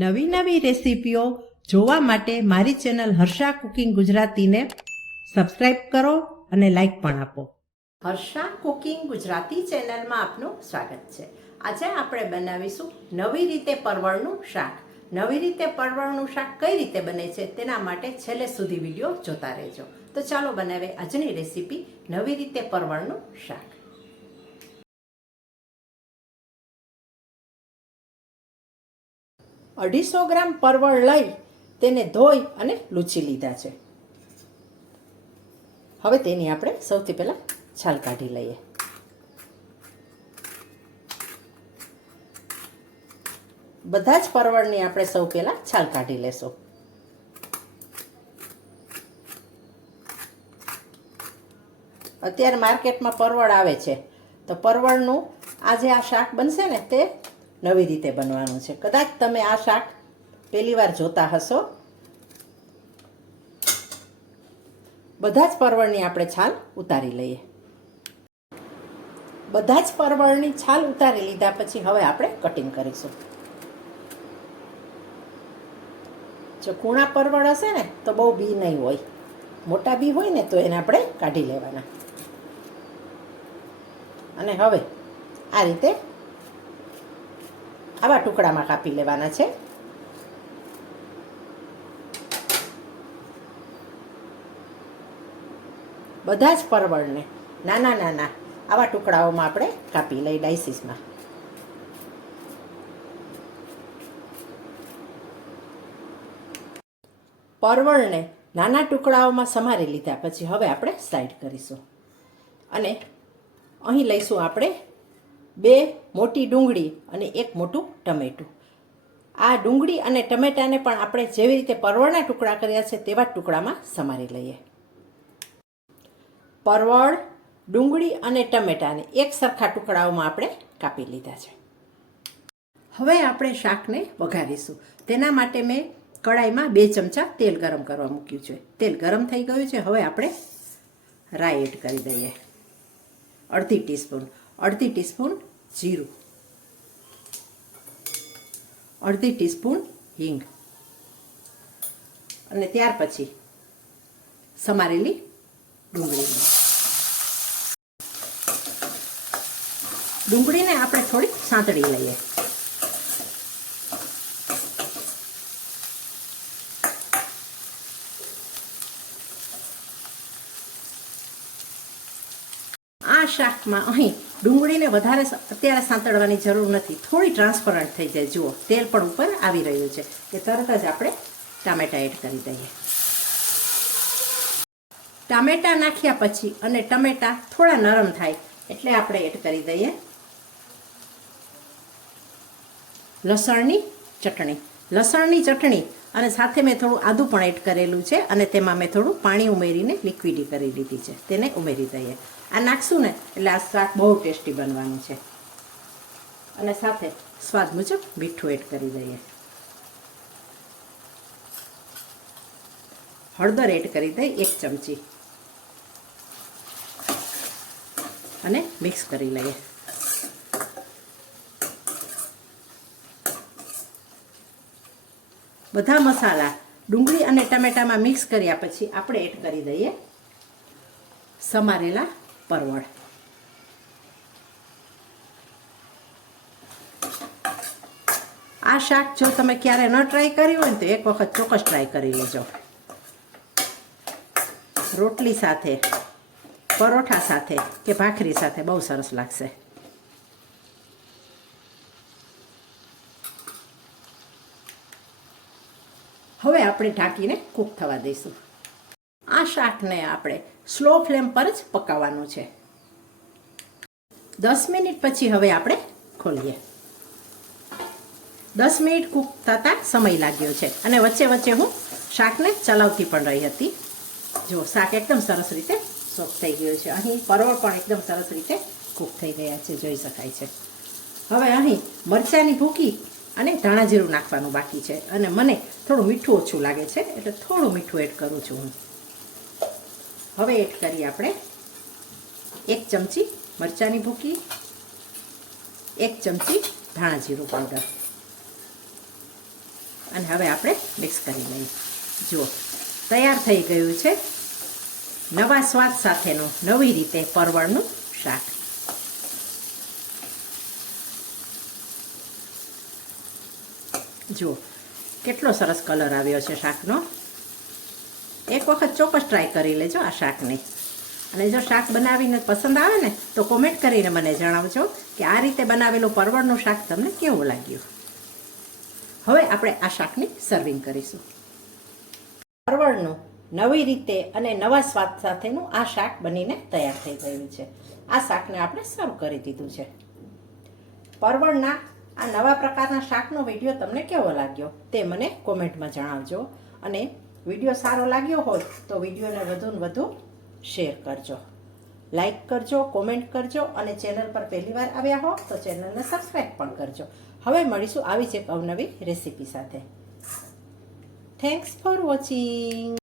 નવી નવી રેસીપીઓ જોવા માટે મારી ચેનલ હર્ષા કુકિંગ ગુજરાતીને સબસ્ક્રાઇબ કરો અને લાઈક પણ આપો. હર્ષા કુકિંગ ગુજરાતી ચેનલમાં આપનું સ્વાગત છે. આજે આપણે બનાવીશું નવી રીતે પરવળનું શાક. નવી રીતે પરવળનું શાક કઈ રીતે બને છે તેના માટે છેલ્લે સુધી વિડીયો જોતા રહેજો. તો ચાલો બનાવીએ આજની રેસીપી નવી રીતે પરવળનું શાક. 250 ગ્રામ પરવળ લઈ તેને ધોઈ અને લૂછી લીધા છે. હવે તેની આપણે સૌથી પહેલાં છાલ કાઢી લઈએ. બધા જ પરવળની આપણે સૌ પહેલાં છાલ કાઢી લેશું. અત્યારે માર્કેટમાં પરવળ આવે છે તો પરવળનું આજે આ શાક બનશે ને તે નવી રીતે બનવાનું છે. કદાચ તમે આ શાક પહેલી વાર જોતા હશો. બધા જ પરવળની આપણે છાલ ઉતારી લઈએ. બધા જ પરવળની છાલ ઉતારી લીધા પછી હવે આપણે કટિંગ કરીશું. જો કૂણા પરવળ હશે ને તો બહુ બી નહીં હોય, મોટા બી હોય ને તો એને આપણે કાઢી લેવાના. અને હવે આ રીતે આવા ટુકડામાં કાપી લેવાના છે. બધા જ પરવળને નાના નાના આવા ટુકડાઓમાં આપણે કાપી લઈ ડાયસીસમાં. પરવળને નાના ટુકડાઓમાં સમારી લીધા પછી હવે આપણે સાઈડ કરીશું. અને અહીં લઈશું આપણે 2 મોટી ડુંગળી અને 1 મોટું ટમેટું. આ ડુંગળી અને ટમેટાને પણ આપણે જેવી રીતે પરવળના ટુકડા કર્યા છે તેવા જ ટુકડામાં સમારી લઈએ. પરવળ, ડુંગળી અને ટમેટાને એક સરખા ટુકડાઓમાં આપણે કાપી લીધા છે. હવે આપણે શાકને વઘારીશું. તેના માટે મેં કડાઈમાં 2 ચમચા તેલ ગરમ કરવા મૂક્યું છે. તેલ ગરમ થઈ ગયું છે. હવે આપણે રાઈ એડ કરી દઈએ. અડધી ટીસ્પૂન જીરું, અડધી ટીસ્પૂન હિંગ અને ત્યાર પછી સમારેલી ડુંગળીને આપણે થોડી સાંતળી લઈએ. આ શાકમાં અહીં ડુંગળીને વધારે અત્યારે સાંતળવાની જરૂર નથી. થોડી ટ્રાન્સપરન્ટ થઈ જાય. જુઓ તેલ પણ ઉપર આવી રહ્યું છે કે તરત જ આપણે ટામેટા એડ કરી દઈએ. ટામેટા નાખ્યા પછી અને ટમેટા થોડા નરમ થાય એટલે આપણે એડ કરી દઈએ લસણની ચટણી. અને સાથે મેં થોડું આદું પણ એડ કરેલું છે અને તેમાં મેં થોડું પાણી ઉમેરીને લિક્વિડી કરી લીધી છે. તેને ઉમેરી દઈએ. આ નાખશું ને એટલે આ શાક બહુ ટેસ્ટી બનવાનું છે. અને સાથે સ્વાદ મુજબ મીઠું એડ કરી દઈએ. હળદર એડ કરી દઈએ 1 ચમચી અને મિક્સ કરી લઈએ. બધા મસાલા ડુંગળી અને ટમેટામાં મિક્સ કર્યા પછી આપણે એડ કરી દઈએ સમારેલા પરવળ. આ શાક જો તમે ક્યારે ન ટ્રાય કર્યું હોય ને તો એક વખત ચોક્કસ ટ્રાય કરી લેજો. રોટલી સાથે, પરોઠા સાથે કે ભાખરી સાથે બહુ સરસ લાગશે. હવે આપણે ઢાંકીને કૂક થવા દઈશું. આ શાકને આપણે સ્લો ફ્લેમ પર જ પકાવવાનું છે. 10 મિનિટ પછી હવે આપણે ખોલીએ. 10 મિનિટ કૂક થતાં સમય લાગ્યો છે અને વચ્ચે વચ્ચે હું શાકને ચલાવતી પણ રહી હતી. જો શાક એકદમ સરસ રીતે સોફ્ટ થઈ ગયું છે. અહીં પરવળ પણ એકદમ સરસ રીતે કૂક થઈ ગયા છે, જોઈ શકાય છે. હવે અહીં મરચાંની ભૂકી અને ધાણા જીરું નાખવાનું બાકી છે અને મને થોડું મીઠું ઓછું લાગે છે એટલે થોડું મીઠું એડ કરું છું હું. હવે એડ કરીએ આપણે 1 ચમચી મરચાંની ભૂકી, 1 ચમચી ધાણા જીરું પાવડર અને હવે આપણે મિક્સ કરી લઈએ. જુઓ તૈયાર થઈ ગયું છે નવા સ્વાદ સાથેનું નવી રીતે પરવળનું શાક. જુઓ કેટલો સરસ કલર આવ્યો છે શાકનો. એક વખત ચોક્કસ ટ્રાય કરી લેજો આ શાકને. અને જો શાક બનાવીને પસંદ આવે ને તો કોમેન્ટ કરીને મને જણાવજો કે આ રીતે બનાવેલું પરવળનું શાક તમને કેવું લાગ્યું. હવે આપણે આ શાકની સર્વિંગ કરીશું. પરવળનું નવી રીતે અને નવા સ્વાદ સાથેનું આ શાક બનીને તૈયાર થઈ ગયું છે. આ શાકને આપણે સર્વ કરી દીધું છે. પરવળના આ નવા પ્રકારના શાકનો વિડીયો તમને કેવો લાગ્યો તે મને કોમેન્ટમાં જણાવજો. અને વિડીયો સારો લાગ્યો હોય તો વિડીયોને વધુ ને વધુ શેર કરજો, લાઈક કરજો, કોમેન્ટ કરજો અને ચેનલ પર પહેલીવાર આવ્યા હો તો ચેનલને સબસ્ક્રાઈબ પણ કરજો. હવે મળીશું આવી જ એક અવનવી રેસીપી સાથે. Thanks for watching.